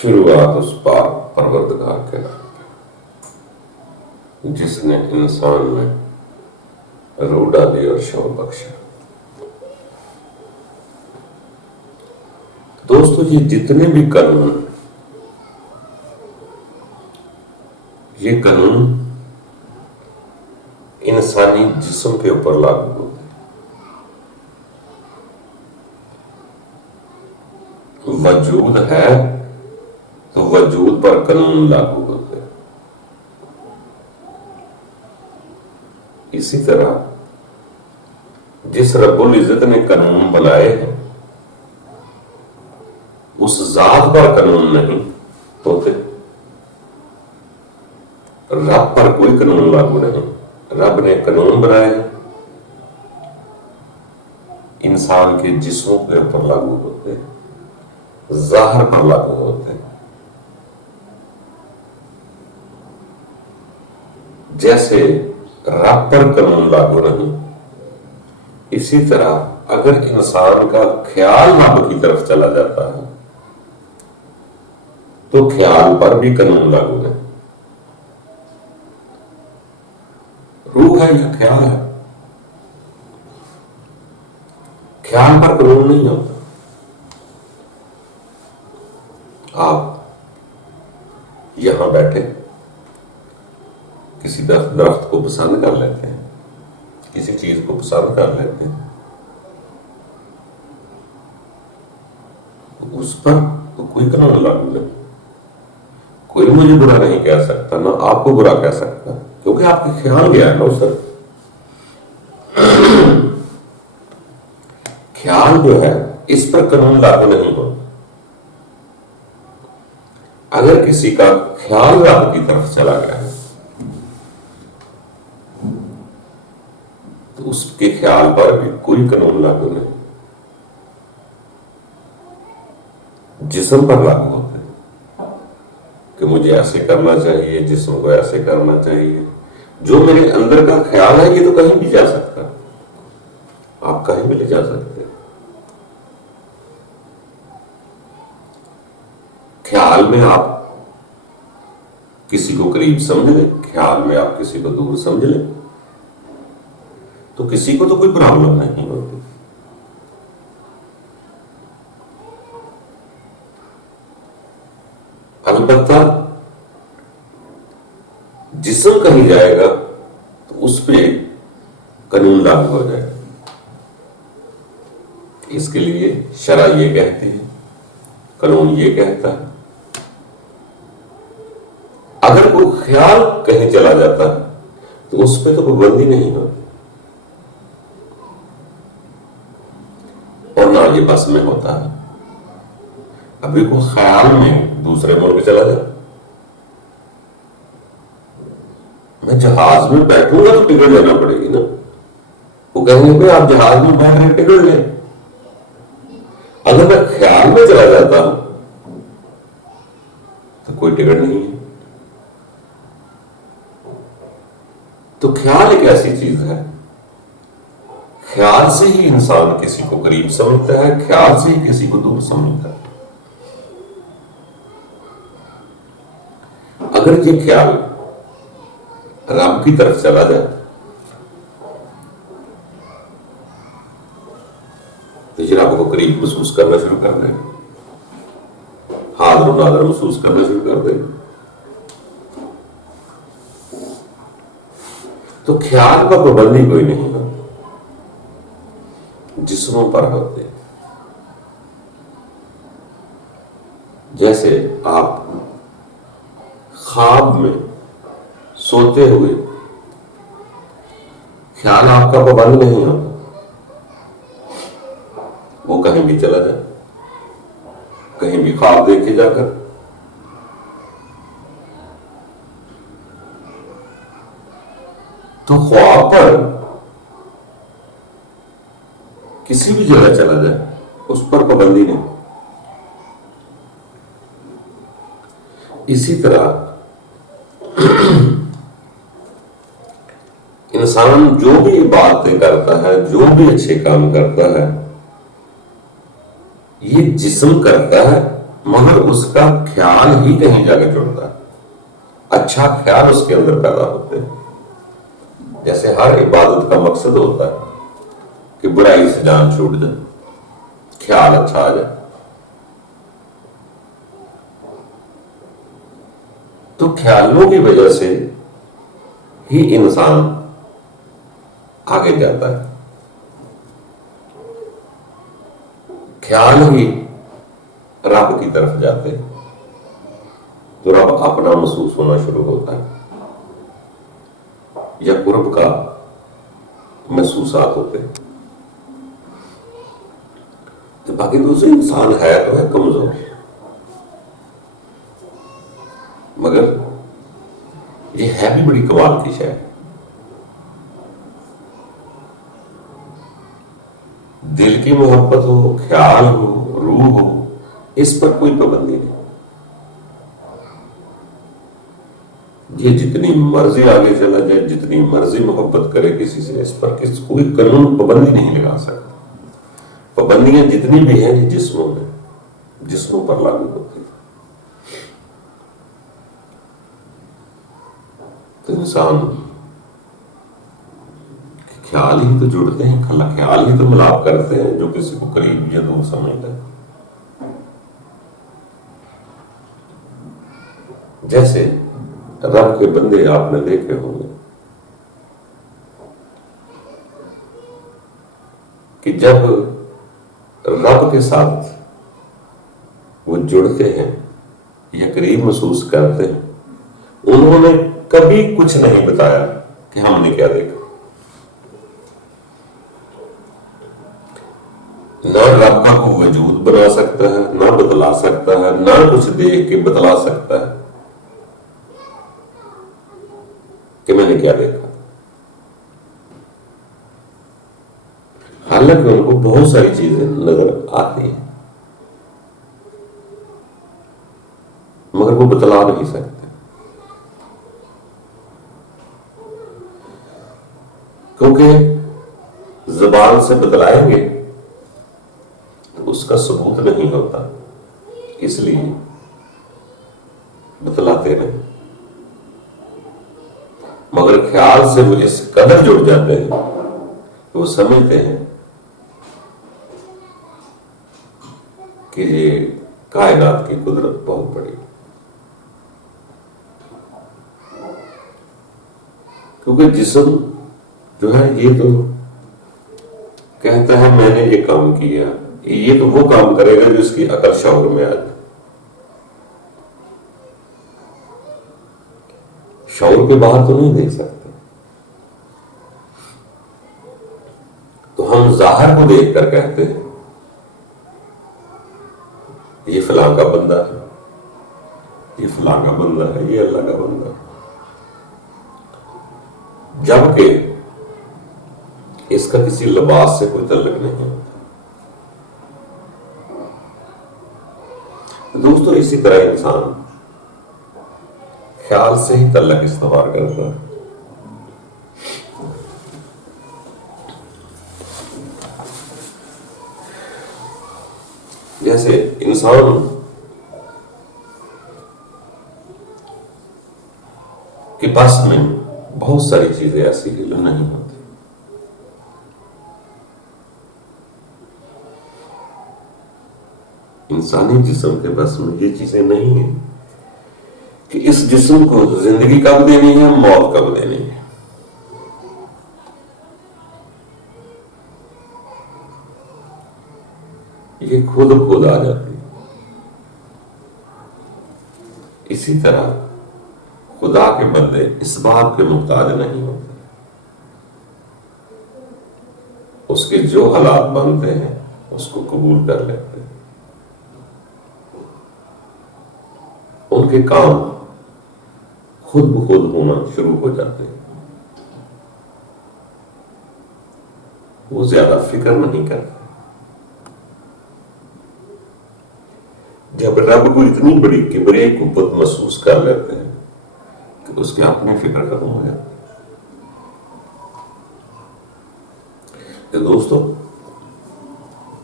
شروعات اس پاک پروردگار کے نام پہ جس نے انسان میں روح ڈالی اور شعور بخشا۔ دوستو، یہ جتنے بھی قانون، یہ قانون انسانی جسم کے اوپر لاگو ہوتے ہیں۔ وجود ہے تو وجود پر قانون لاگو ہوتے ہیں۔ اسی طرح جس رب العزت نے قانون بنائے ہیں اس ذات پر قانون نہیں ہوتے۔ رب پر کوئی قانون لاگو نہیں۔ رب نے قانون بنائے ہیں، انسان کے جسموں کے اوپر لاگو ہوتے ہیں، ظاہر پر لاگو ہوتے ہیں۔ جیسے رب پر قانون لاگو نہیں، اسی طرح اگر انسان کا خیال رب کی طرف چلا جاتا ہے تو خیال پر بھی قانون لاگو ہے۔ روح ہے یا خیال ہے؟ خیال پر قانون نہیں ہوتا۔ آپ یہاں بیٹھے کسی درخت کو پسند کر لیتے ہیں، کسی چیز کو پسند کر لیتے ہیں، اس پر کوئی قانون لاگو نہیں۔ کوئی مجھے برا نہیں کہہ سکتا، نہ آپ کو برا کہہ سکتا، کیونکہ آپ کے خیال گیا ہے نا اس طرف۔ خیال جو ہے اس پر قانون لاگو نہیں ہوتا۔ اگر کسی کا خیال رب کی طرف چلا گیا ہے تو اس کے خیال پر بھی کوئی قانون لاگو نہیں، جسم پر لاگو ہوتے ہیں کہ مجھے ایسے کرنا چاہیے، جسم کو ایسے کرنا چاہیے۔ جو میرے اندر کا خیال ہے یہ تو کہیں بھی جا سکتا، آپ کہیں بھی لے جا سکتے۔ خیال میں آپ کسی کو قریب سمجھ لیں، خیال میں آپ کسی کو دور سمجھ لیں تو کسی کو تو کوئی پرابلم نہیں ہوتی۔ البتہ جسم کہیں جائے گا تو اس پہ قانون لاگو ہو جائے گا۔ اس کے لیے شرع یہ کہتی ہے، قانون یہ کہتا ہے۔ اگر کوئی خیال کہیں چلا جاتا ہے تو اس پہ تو پابندی نہیں ہوتی، اور نہ یہ بس میں ہوتا ہے۔ ابھی کوئی خیال میں دوسرے ملک چلا جائے، میں جہاز میں بیٹھوں گا تو ٹکٹ لینا پڑے گی نا۔ وہ کہیں گے آپ جہاز میں بیٹھ رہے ٹکٹ لیں۔ اگر میں خیال میں چلا جاتا ہوں تو کوئی ٹکٹ نہیں ہے۔ تو خیال ایک ایسی چیز ہے، خیال سے ہی انسان کسی کو قریب سمجھتا ہے، خیال سے ہی کسی کو دور سمجھتا ہے۔ اگر یہ خیال رب کی طرف چلا جائے تو یہ رب کو قریب محسوس کرنا شروع کر دے، حاضر و ناظر محسوس کرنا شروع کر دے۔ تو خیال پر پابندی کوئی نہیں ہوتی، جسموں پر ہوتے۔ جیسے آپ خواب میں سوتے ہوئے خیال آپ کا پابند نہیں ہوتا، وہ کہیں بھی چلا جائے، کہیں بھی خواب دیکھے جا کر۔ تو خواب پر کسی بھی جگہ چلا جائے اس پر پابندی نہیں۔ اسی طرح انسان جو بھی باتیں کرتا ہے، جو بھی اچھے کام کرتا ہے، یہ جسم کرتا ہے مگر اس کا خیال ہی کہیں جا کے جڑتا ہے، اچھا خیال اس کے اندر پیدا ہوتے ہیں۔ جیسے ہر عبادت کا مقصد ہوتا ہے کہ برائی سے جان چھوٹ جائے، خیال اچھا آ جائے، تو خیالوں کی وجہ سے ہی انسان آگے جاتا ہے، خیال ہی رب کی طرف جاتے ہیں تو رب اپنا محسوس ہونا شروع ہوتا ہے یا قرب کا محسوسات ہوتے ہیں۔ تو باقی دوسرے انسان ہے تو ہے کمزور، مگر یہ ہے بھی بڑی کمال کی شے۔ دل کی محبت ہو، خیال ہو، روح ہو، اس پر کوئی پابندی نہیں، یہ جتنی مرضی آگے چلا جائے، جتنی مرضی محبت کرے کسی سے، اس پر کوئی قانون پابندی نہیں لگا سکتا۔ پابندیاں جتنی بھی ہیں یہ جسموں میں، جسموں پر لاگو ہوتی ہیں۔ تو انسان خیال ہی تو جڑتے ہیں، خیال ہی تو ملاپ کرتے ہیں جو کسی کو قریب یا دور سمجھتا ہے۔ جیسے رب کے بندے آپ نے دیکھے ہوں گے کہ جب رب کے ساتھ وہ جڑتے ہیں یا قریب محسوس کرتے ہیں، انہوں نے کبھی کچھ نہیں بتایا کہ ہم نے کیا دیکھا۔ نہ رب کا کوئی وجود بنا سکتا ہے، نہ بتلا سکتا ہے، نہ کچھ دیکھ کے بتلا سکتا ہے کہ میں نے کیا دیکھا۔ حالانکہ ان کو بہت ساری چیزیں نظر آتی ہیں مگر وہ بتلا نہیں سکتے، کیونکہ زبان سے بتلائیں گے تو اس کا ثبوت نہیں ہوتا، اس لیے بتلاتے نہیں۔ مگر خیال سے وہ اس قدر جڑ جاتے ہیں کہ وہ سمجھتے ہیں کہ یہ کائنات کی قدرت بہت بڑی، کیونکہ جسم جو ہے یہ تو کہتا ہے میں نے یہ کام کیا، یہ تو وہ کام کرے گا جو اس کی عقل شعور میں آ جائے۔ شعور کے باہر تو نہیں دیکھ سکتے، تو ہم ظاہر کو دیکھ کر کہتے ہیں یہ فلاں کا بندہ ہے، یہ فلاں کا بندہ ہے، یہ اللہ کا بندہ ہے، جبکہ اس کا کسی لباس سے کوئی تعلق نہیں ہے۔ دوستو اسی طرح انسان خیال سے ہی تعلق استوار کرتا ہے۔ جیسے انسان کے پاس میں بہت ساری چیزیں ایسی ہیں جو نہیں ہوتی، انسانی جسم کے بس میں یہ چیزیں نہیں ہیں کہ اس جسم کو زندگی کب دینی ہے، موت کب دینی ہے۔ یہ خود آ جاتی ہے۔ اسی طرح خدا کے بندے اس بات کے محتاج نہیں ہوتے، اس کے جو حالات بنتے ہیں اس کو قبول کر لیتے ہیں، ان کے کام خود بخود ہونا شروع ہو جاتے ہیں، وہ زیادہ فکر نہیں کرتے۔ جب رب کو اتنی بڑی کبریائی قوت محسوس کر لیتے ہیں کہ اس کے اپنی فکر ختم ہو جاتی ہے۔ تو دوستو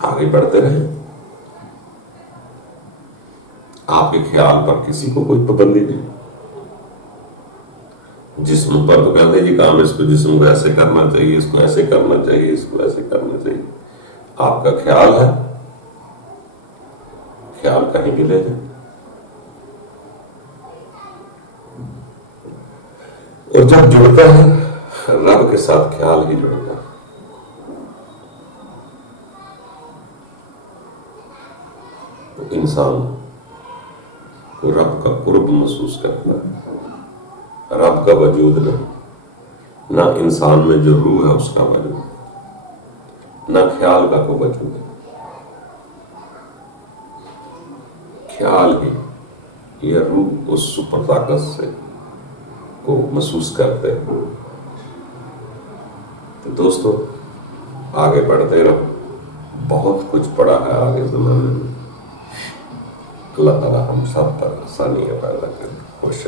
آگے بڑھتے رہیں، آپ کے خیال پر کسی کو کوئی پابندی نہیں. جسم پر تو کہتے ہیں جی کام اس کو جسم کو ایسے کرنا چاہیے، اس کو ایسے کرنا چاہیے، اس کو ایسے کرنا چاہیے. آپ کا خیال ہے، خیال کہیں بھی لے جائے. اور جب جڑتا ہے رب کے ساتھ خیال ہی جڑتا ہے. تو انسان رب کا قرب محسوس کرتا ہے، رب کا وجود نہیں. نہ انسان میں جو روح ہے اس کا وجود، نہ خیال کا کوئی وجود ہے. خیال ہی یہ روح اس سپر طاقت سے کو محسوس کرتے ہیں. تو دوستو آگے بڑھتے رہو، بہت کچھ پڑا ہے آگے زمانے میں. اللہ تعالیٰ ہم سب پر آسانیاں پیدا کرے. خوش ہے.